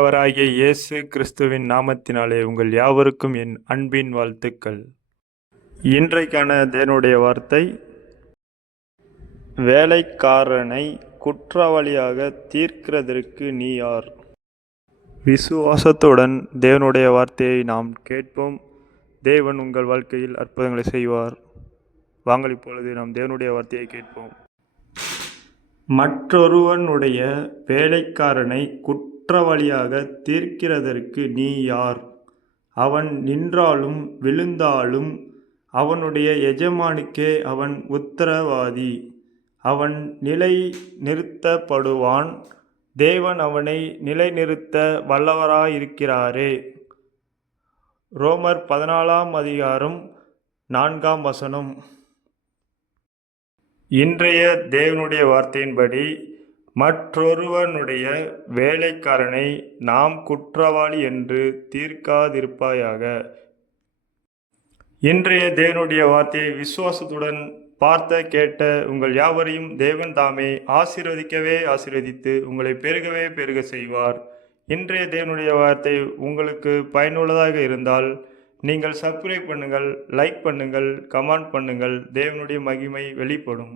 அவராகிய இயேசு கிறிஸ்துவின் நாமத்தினாலே உங்கள் யாவருக்கும் என் அன்பின் வாழ்த்துக்கள். இன்றைக்கான தேவனுடைய வார்த்தை, வேலைக்காரனை குற்றவாளியாக தீர்க்கிறதற்கு நீ யார்? விசுவாசத்துடன் தேவனுடைய வார்த்தையை நாம் கேட்போம். தேவன் உங்கள் வாழ்க்கையில் அற்புதங்களை செய்வார். வாங்கள் இப்பொழுது நாம் தேவனுடைய வார்த்தையை கேட்போம். மற்றொருவனுடைய வேலைக்காரனை குற்றவாளியாக தீர்க்கிறதற்கு நீ யார்? அவன் நின்றாலும் விழுந்தாலும் அவனுடைய எஜமானுக்கே அவன் உத்தரவாதி. அவன் நிலை நிறுத்தப்படுவான். தேவன் அவனை நிலைநிறுத்த வல்லவராயிருக்கிறாரே. ரோமர் 14:4. இன்றைய தேவனுடைய வார்த்தையின்படி, மற்றொருவனுடைய வேலைக்காரனை நாம் குற்றவாளி என்று தீர்க்காதிருப்பாயாக. இன்றைய தேவனுடைய வார்த்தையை விசுவாசத்துடன் பார்த்த கேட்ட உங்கள் யாவரையும் தேவன் தாமே ஆசீர்வதித்து உங்களை பெருகவே பெருக செய்வார். இன்றைய தேவனுடைய வார்த்தை உங்களுக்கு பயனுள்ளதாக இருந்தால் நீங்கள் சப்ஸ்கிரைப் பண்ணுங்கள், லைக் பண்ணுங்கள், கமெண்ட் பண்ணுங்கள். தேவனுடைய மகிமை வெளிப்படும்.